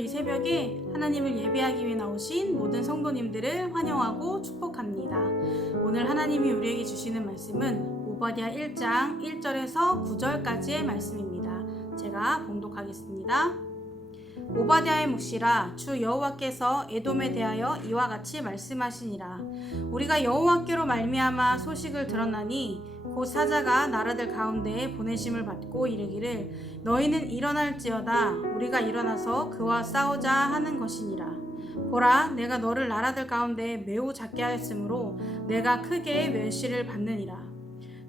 이 새벽에 하나님을 예배하기 위해 나오신 모든 성도님들을 환영하고 축복합니다. 오늘 하나님이 우리에게 주시는 말씀은 오바댜 1장 1절에서 9절까지의 말씀입니다. 제가 봉독하겠습니다. 오바댜의 묵시라. 주 여호와께서 에돔에 대하여 이와 같이 말씀하시니라. 우리가 여호와께로 말미암아 소식을 들었나니 곧 사자가 나라들 가운데에 보내심을 받고 이르기를 너희는 일어날지어다. 우리가 일어나서 그와 싸우자 하는 것이니라. 보라, 내가 너를 나라들 가운데 매우 작게 하였으므로 내가 크게 멸시를 받느니라.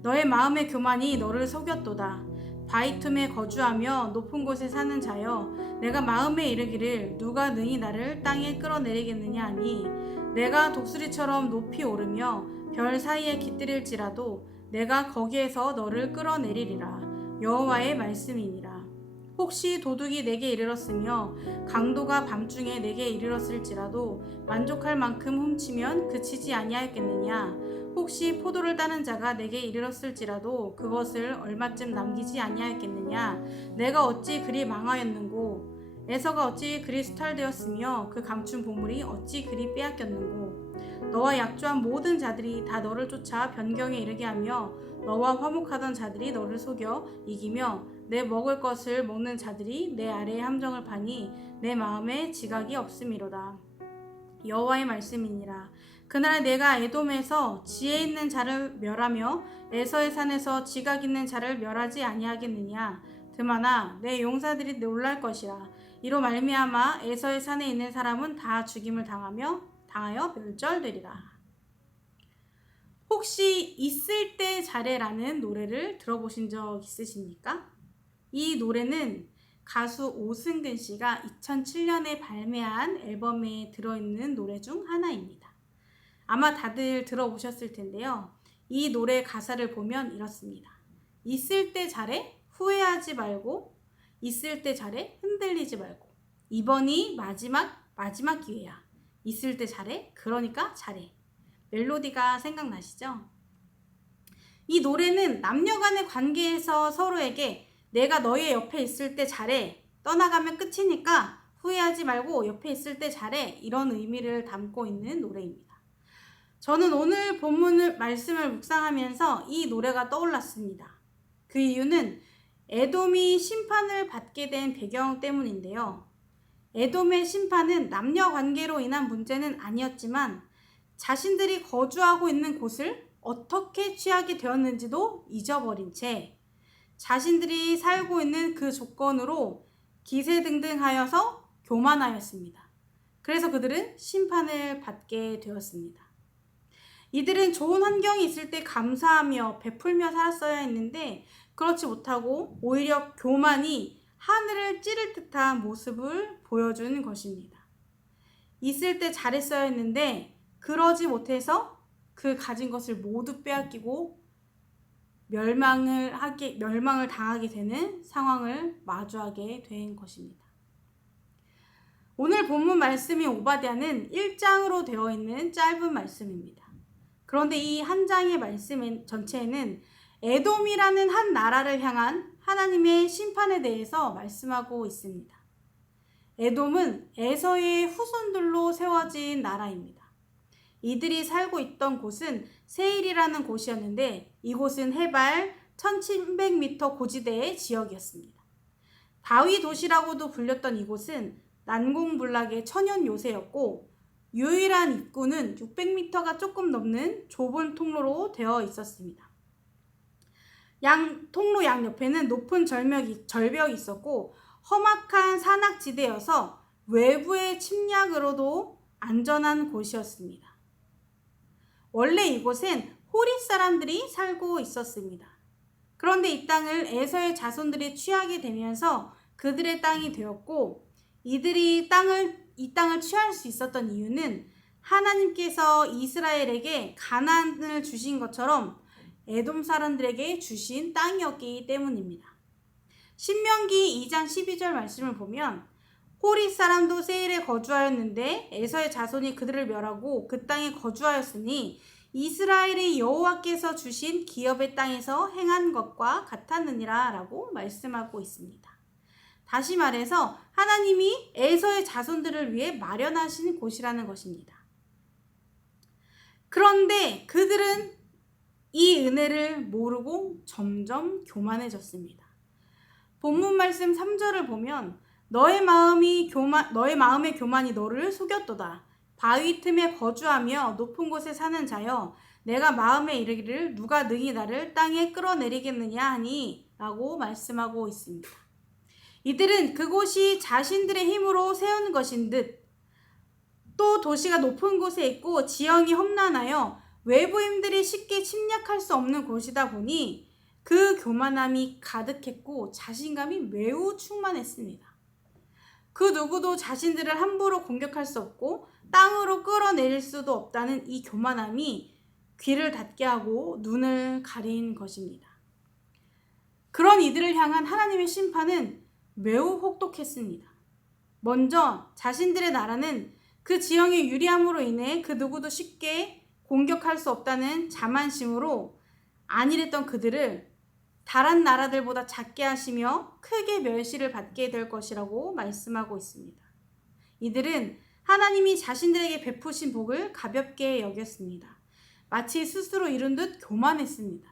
너의 마음의 교만이 너를 속였도다. 바이툼에 거주하며 높은 곳에 사는 자여, 내가 마음에 이르기를 누가 능히 나를 땅에 끌어내리겠느냐 하니 내가 독수리처럼 높이 오르며 별 사이에 깃들일지라도 내가 거기에서 너를 끌어내리리라. 여호와의 말씀이니라. 혹시 도둑이 내게 이르렀으며 강도가 밤중에 내게 이르렀을지라도 만족할 만큼 훔치면 그치지 아니하였겠느냐. 혹시 포도를 따는 자가 내게 이르렀을지라도 그것을 얼마쯤 남기지 아니하였겠느냐. 내가 어찌 그리 망하였는고. 에서가 어찌 그리 수탈되었으며 그 감춘 보물이 어찌 그리 빼앗겼는고. 너와 약조한 모든 자들이 다 너를 쫓아 변경에 이르게 하며 너와 화목하던 자들이 너를 속여 이기며 내 먹을 것을 먹는 자들이 내 아래에 함정을 파니 내 마음에 지각이 없음이로다. 여호와의 말씀이니라. 그날에 내가 에돔에서 지혜 있는 자를 멸하며 에서의 산에서 지각 있는 자를 멸하지 아니하겠느냐. 드마나 내 용사들이 놀랄 것이라. 이로 말미암아 에서의 산에 있는 사람은 다 죽임을 당하여 멸절되리라. 혹시 있을 때 잘해라는 노래를 들어보신 적 있으십니까? 이 노래는 가수 오승근 씨가 2007년에 발매한 앨범에 들어있는 노래 중 하나입니다. 아마 다들 들어보셨을 텐데요. 이 노래 가사를 보면 이렇습니다. 있을 때 잘해, 후회하지 말고. 있을 때 잘해, 흔들리지 말고. 이번이 마지막 기회야. 있을 때 잘해, 그러니까 잘해. 멜로디가 생각나시죠? 이 노래는 남녀 간의 관계에서 서로에게 내가 너의 옆에 있을 때 잘해, 떠나가면 끝이니까 후회하지 말고 옆에 있을 때 잘해, 이런 의미를 담고 있는 노래입니다. 저는 오늘 본문을 말씀을 묵상하면서 이 노래가 떠올랐습니다. 그 이유는 에돔이 심판을 받게 된 배경 때문인데요. 에돔의 심판은 남녀 관계로 인한 문제는 아니었지만 자신들이 거주하고 있는 곳을 어떻게 취하게 되었는지도 잊어버린 채 자신들이 살고 있는 그 조건으로 기세등등하여서 교만하였습니다. 그래서 그들은 심판을 받게 되었습니다. 이들은 좋은 환경이 있을 때 감사하며 베풀며 살았어야 했는데 그렇지 못하고 오히려 교만이 하늘을 찌를 듯한 모습을 보여주는 것입니다. 있을 때 잘했어야 했는데 그러지 못해서 그 가진 것을 모두 빼앗기고 멸망을 당하게 되는 상황을 마주하게 된 것입니다. 오늘 본문 말씀인 오바댜는 1장으로 되어 있는 짧은 말씀입니다. 그런데 이 한 장의 말씀 전체에는 에돔이라는 한 나라를 향한 하나님의 심판에 대해서 말씀하고 있습니다. 에돔은 에서의 후손들로 세워진 나라입니다. 이들이 살고 있던 곳은 세일이라는 곳이었는데 이곳은 해발 1700m 고지대의 지역이었습니다. 바위 도시라고도 불렸던 이곳은 난공불락의 천연 요새였고 유일한 입구는 600m가 조금 넘는 좁은 통로로 되어 있었습니다. 통로 양옆에는 높은 절벽이 있었고 험악한 산악지대여서 외부의 침략으로도 안전한 곳이었습니다. 원래 이곳엔 호릿 사람들이 살고 있었습니다. 그런데 이 땅을 에서의 자손들이 취하게 되면서 그들의 땅이 되었고 이들이 이 땅을 취할 수 있었던 이유는 하나님께서 이스라엘에게 가나안을 주신 것처럼 에돔 사람들에게 주신 땅이었기 때문입니다. 신명기 2장 12절 말씀을 보면 호릿 사람도 세일에 거주하였는데 에서의 자손이 그들을 멸하고 그 땅에 거주하였으니 이스라엘의 여호와께서 주신 기업의 땅에서 행한 것과 같았느니라 라고 말씀하고 있습니다. 다시 말해서 하나님이 에서의 자손들을 위해 마련하신 곳이라는 것입니다. 그런데 그들은 이 은혜를 모르고 점점 교만해졌습니다. 본문 말씀 3절을 보면 너의 마음의 교만이 너를 속였도다. 바위 틈에 거주하며 높은 곳에 사는 자여, 내가 마음에 이르기를 누가 능히 나를 땅에 끌어내리겠느냐 하니 라고 말씀하고 있습니다. 이들은 그곳이 자신들의 힘으로 세운 것인 듯, 또 도시가 높은 곳에 있고 지형이 험난하여 외부인들이 쉽게 침략할 수 없는 곳이다 보니 그 교만함이 가득했고 자신감이 매우 충만했습니다. 그 누구도 자신들을 함부로 공격할 수 없고 땅으로 끌어내릴 수도 없다는 이 교만함이 귀를 닫게 하고 눈을 가린 것입니다. 그런 이들을 향한 하나님의 심판은 매우 혹독했습니다. 먼저 자신들의 나라는 그 지형의 유리함으로 인해 그 누구도 쉽게 공격할 수 없다는 자만심으로 안일했던 그들을 다른 나라들보다 작게 하시며 크게 멸시를 받게 될 것이라고 말씀하고 있습니다. 이들은 하나님이 자신들에게 베푸신 복을 가볍게 여겼습니다. 마치 스스로 이룬 듯 교만했습니다.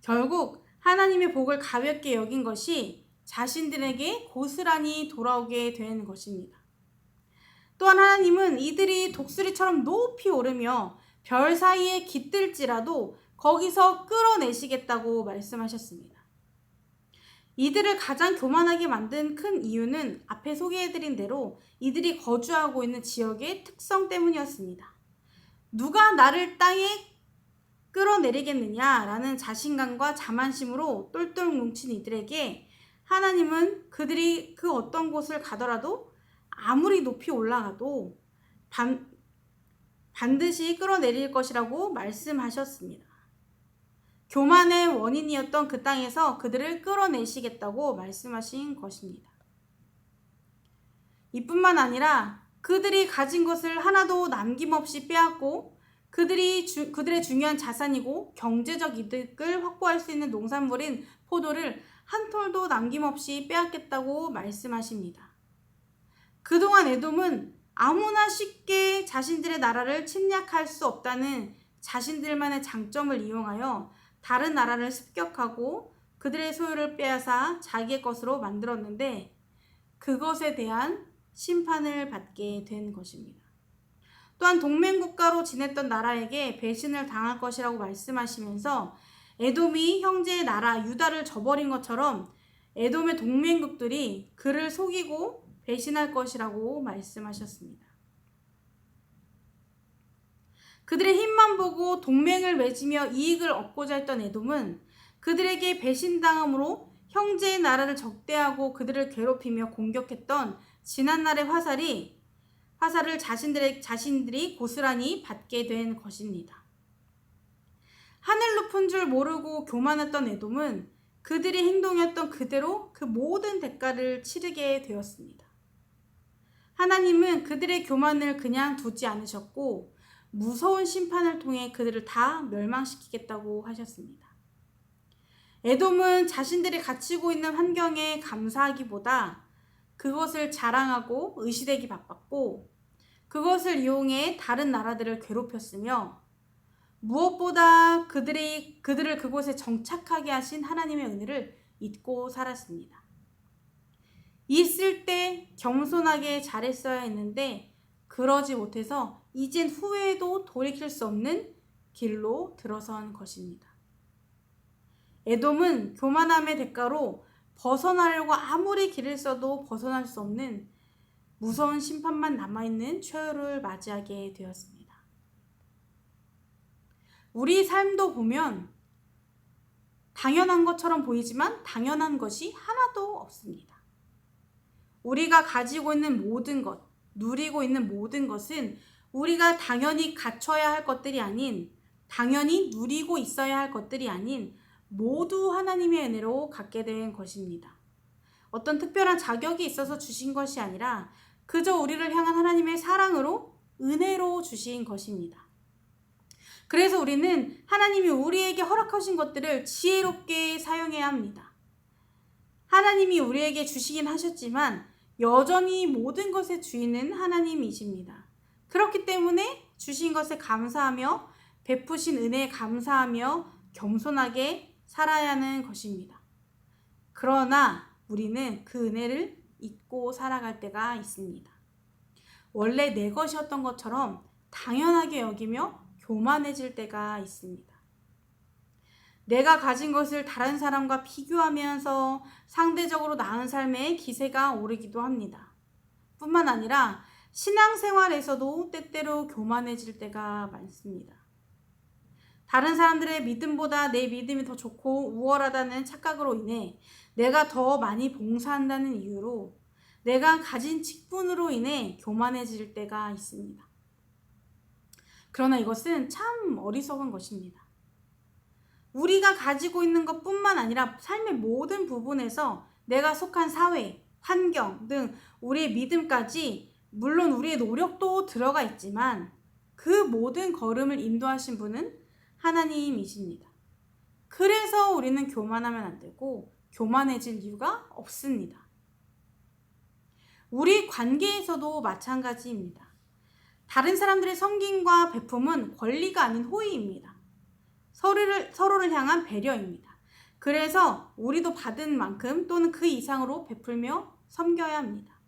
결국 하나님의 복을 가볍게 여긴 것이 자신들에게 고스란히 돌아오게 된 것입니다. 또한 하나님은 이들이 독수리처럼 높이 오르며 별 사이에 깃들지라도 거기서 끌어내시겠다고 말씀하셨습니다. 이들을 가장 교만하게 만든 큰 이유는 앞에 소개해드린 대로 이들이 거주하고 있는 지역의 특성 때문이었습니다. 누가 나를 땅에 끌어내리겠느냐라는 자신감과 자만심으로 똘똘 뭉친 이들에게 하나님은 그들이 그 어떤 곳을 가더라도 아무리 높이 올라가도 반드시 끌어내릴 것이라고 말씀하셨습니다. 교만의 원인이었던 그 땅에서 그들을 끌어내시겠다고 말씀하신 것입니다. 이뿐만 아니라 그들이 가진 것을 하나도 남김없이 빼앗고 그들의 중요한 자산이고 경제적 이득을 확보할 수 있는 농산물인 포도를 한 톨도 남김없이 빼앗겠다고 말씀하십니다. 그동안 에돔은 아무나 쉽게 자신들의 나라를 침략할 수 없다는 자신들만의 장점을 이용하여 다른 나라를 습격하고 그들의 소유를 빼앗아 자기의 것으로 만들었는데 그것에 대한 심판을 받게 된 것입니다. 또한 동맹국가로 지냈던 나라에게 배신을 당할 것이라고 말씀하시면서 에돔이 형제의 나라 유다를 저버린 것처럼 에돔의 동맹국들이 그를 속이고 배신할 것이라고 말씀하셨습니다. 그들의 힘만 보고 동맹을 맺으며 이익을 얻고자 했던 에돔은 그들에게 배신당함으로 형제의 나라를 적대하고 그들을 괴롭히며 공격했던 지난날의 화살을 자신들이 고스란히 받게 된 것입니다. 하늘 높은 줄 모르고 교만했던 에돔은 그들의 행동이었던 그대로 그 모든 대가를 치르게 되었습니다. 하나님은 그들의 교만을 그냥 두지 않으셨고 무서운 심판을 통해 그들을 다 멸망시키겠다고 하셨습니다. 에돔은 자신들이 갇히고 있는 환경에 감사하기보다 그것을 자랑하고 의시되기 바빴고 그것을 이용해 다른 나라들을 괴롭혔으며 무엇보다 그들을 그곳에 정착하게 하신 하나님의 은혜를 잊고 살았습니다. 있을 때 겸손하게 잘했어야 했는데 그러지 못해서 이젠 후회도 돌이킬 수 없는 길로 들어선 것입니다. 에돔은 교만함의 대가로 벗어나려고 아무리 길을 써도 벗어날 수 없는 무서운 심판만 남아있는 최후를 맞이하게 되었습니다. 우리 삶도 보면 당연한 것처럼 보이지만 당연한 것이 하나도 없습니다. 우리가 가지고 있는 모든 것, 누리고 있는 모든 것은 우리가 당연히 갖춰야 할 것들이 아닌, 당연히 누리고 있어야 할 것들이 아닌 모두 하나님의 은혜로 갖게 된 것입니다. 어떤 특별한 자격이 있어서 주신 것이 아니라 그저 우리를 향한 하나님의 사랑으로 은혜로 주신 것입니다. 그래서 우리는 하나님이 우리에게 허락하신 것들을 지혜롭게 사용해야 합니다. 하나님이 우리에게 주시긴 하셨지만 여전히 모든 것의 주인은 하나님이십니다. 그렇기 때문에 주신 것에 감사하며 베푸신 은혜에 감사하며 겸손하게 살아야 하는 것입니다. 그러나 우리는 그 은혜를 잊고 살아갈 때가 있습니다. 원래 내 것이었던 것처럼 당연하게 여기며 교만해질 때가 있습니다. 내가 가진 것을 다른 사람과 비교하면서 상대적으로 나은 삶의 기세가 오르기도 합니다. 뿐만 아니라 신앙생활에서도 때때로 교만해질 때가 많습니다. 다른 사람들의 믿음보다 내 믿음이 더 좋고 우월하다는 착각으로 인해 내가 더 많이 봉사한다는 이유로 내가 가진 직분으로 인해 교만해질 때가 있습니다. 그러나 이것은 참 어리석은 것입니다. 우리가 가지고 있는 것뿐만 아니라 삶의 모든 부분에서 내가 속한 사회, 환경 등 우리의 믿음까지 물론 우리의 노력도 들어가 있지만 그 모든 걸음을 인도하신 분은 하나님이십니다. 그래서 우리는 교만하면 안 되고 교만해질 이유가 없습니다. 우리 관계에서도 마찬가지입니다. 다른 사람들의 섬김과 베품은 권리가 아닌 호의입니다. 서로를 향한 배려입니다. 그래서 우리도 받은 만큼 또는 그 이상으로 베풀며 섬겨야 합니다.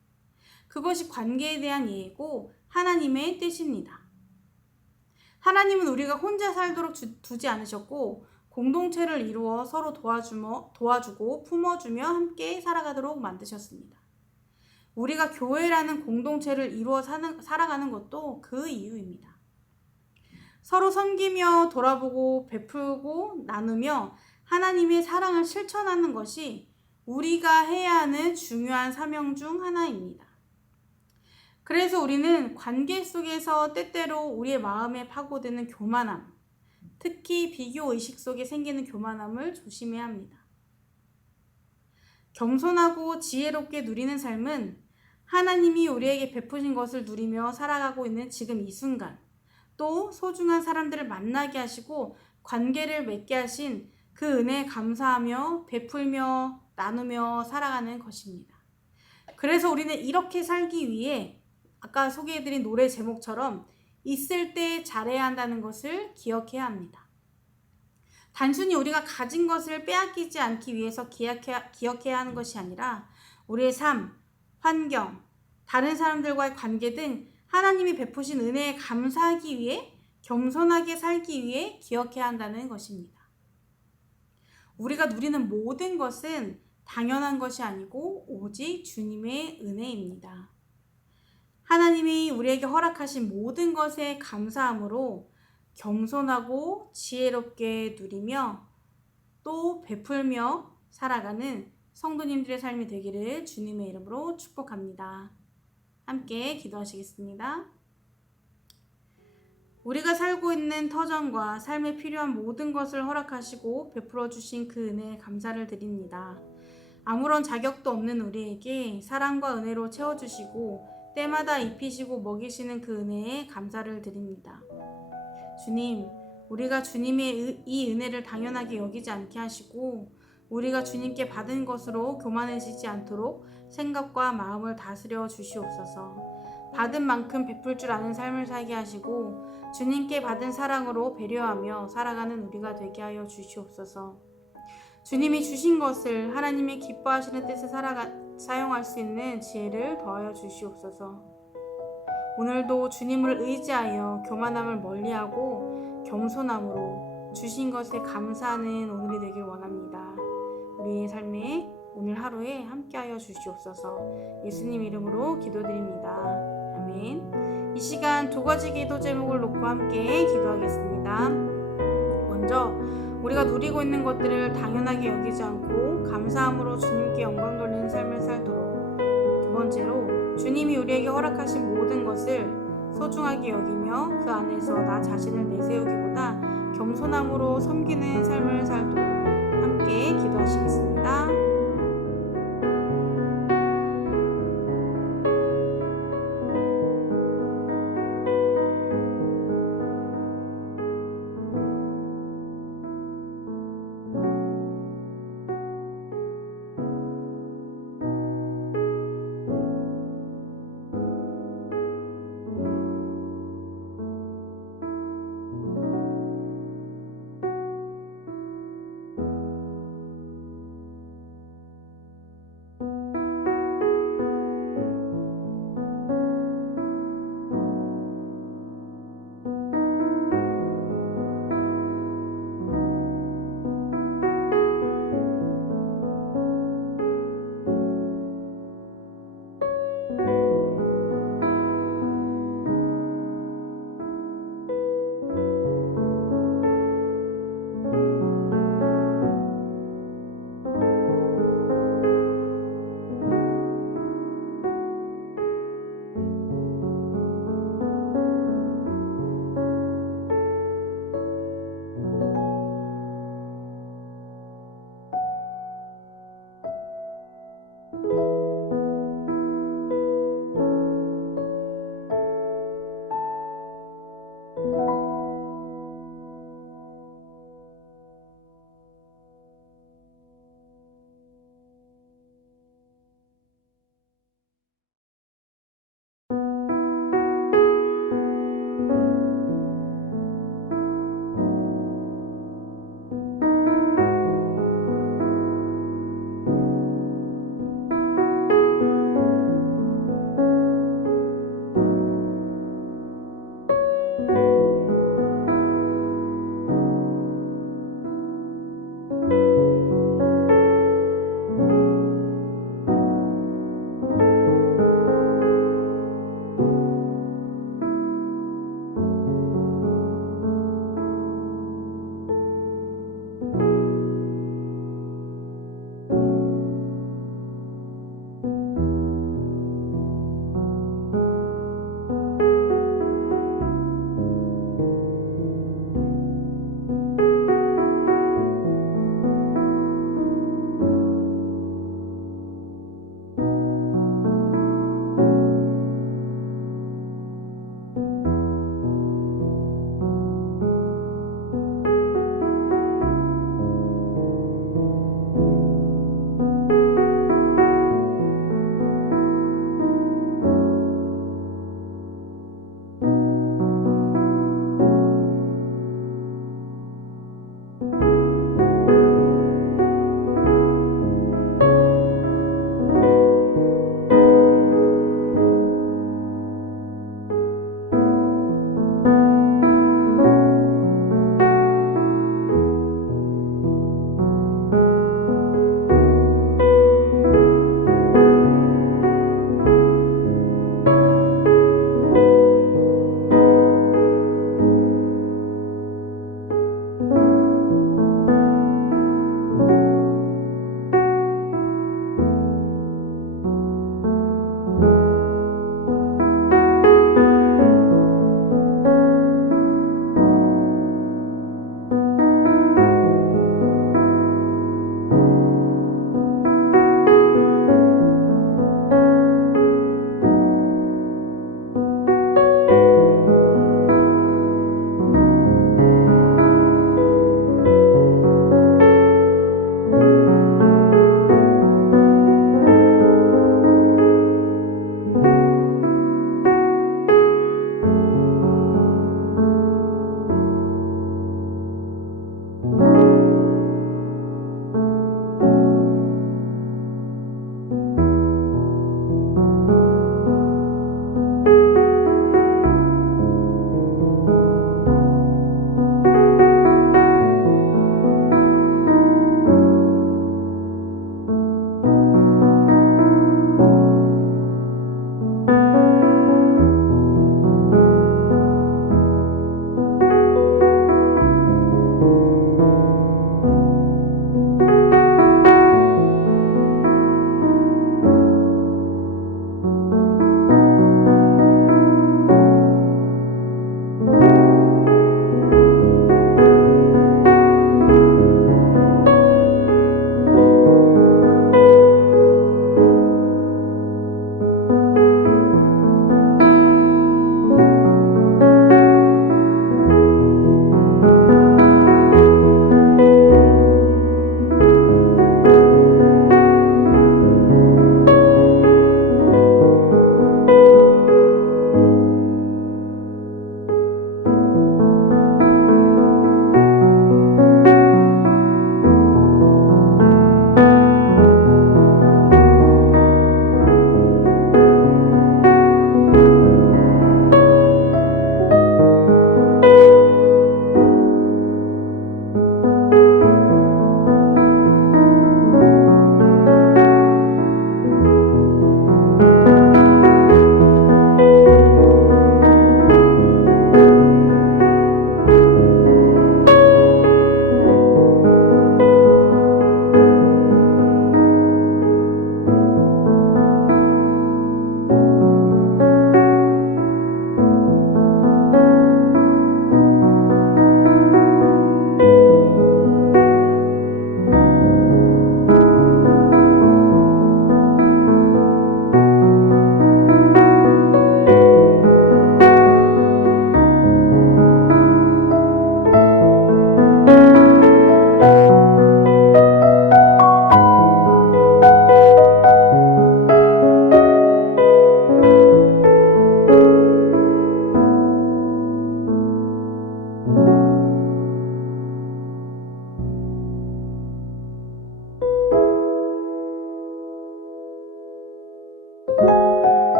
그것이 관계에 대한 예고 하나님의 뜻입니다. 하나님은 우리가 혼자 살도록 두지 않으셨고 공동체를 이루어 서로 도와주고 품어주며 함께 살아가도록 만드셨습니다. 우리가 교회라는 공동체를 이루어 살아가는 것도 그 이유입니다. 서로 섬기며 돌아보고 베풀고 나누며 하나님의 사랑을 실천하는 것이 우리가 해야 하는 중요한 사명 중 하나입니다. 그래서 우리는 관계 속에서 때때로 우리의 마음에 파고드는 교만함, 특히 비교의식 속에 생기는 교만함을 조심해야 합니다. 겸손하고 지혜롭게 누리는 삶은 하나님이 우리에게 베푸신 것을 누리며 살아가고 있는 지금 이 순간, 또 소중한 사람들을 만나게 하시고 관계를 맺게 하신 그 은혜에 감사하며 베풀며 나누며 살아가는 것입니다. 그래서 우리는 이렇게 살기 위해 아까 소개해드린 노래 제목처럼 있을 때 잘해야 한다는 것을 기억해야 합니다. 단순히 우리가 가진 것을 빼앗기지 않기 위해서 기억해야 하는 것이 아니라 우리의 삶, 환경, 다른 사람들과의 관계 등 하나님이 베푸신 은혜에 감사하기 위해 겸손하게 살기 위해 기억해야 한다는 것입니다. 우리가 누리는 모든 것은 당연한 것이 아니고 오직 주님의 은혜입니다. 하나님이 우리에게 허락하신 모든 것에 감사함으로 겸손하고 지혜롭게 누리며 또 베풀며 살아가는 성도님들의 삶이 되기를 주님의 이름으로 축복합니다. 함께 기도하시겠습니다. 우리가 살고 있는 터전과 삶에 필요한 모든 것을 허락하시고 베풀어 주신 그 은혜에 감사를 드립니다. 아무런 자격도 없는 우리에게 사랑과 은혜로 채워주시고 때마다 입히시고 먹이시는 그 은혜에 감사를 드립니다. 주님, 우리가 주님의 이 은혜를 당연하게 여기지 않게 하시고 우리가 주님께 받은 것으로 교만해지지 않도록 생각과 마음을 다스려 주시옵소서. 받은 만큼 베풀 줄 아는 삶을 살게 하시고 주님께 받은 사랑으로 배려하며 살아가는 우리가 되게 하여 주시옵소서. 주님이 주신 것을 하나님의 기뻐하시는 뜻에 사용할 수 있는 지혜를 더하여 주시옵소서. 오늘도 주님을 의지하여 교만함을 멀리하고 겸손함으로 주신 것에 감사하는 오늘이 되길 원합니다. 우리의 삶에 오늘 하루에 함께하여 주시옵소서. 예수님 이름으로 기도드립니다. 아멘. 이 시간 두 가지 기도 제목을 놓고 함께 기도하겠습니다. 먼저 우리가 누리고 있는 것들을 당연하게 여기지 않고 감사함으로 주님께 영광 돌리는 삶을 살도록. 두 번째로 주님이 우리에게 허락하신 모든 것을 소중하게 여기며 그 안에서 나 자신을 내세우기보다 겸손함으로 섬기는 삶을 살도록 함께 기도하시겠습니다.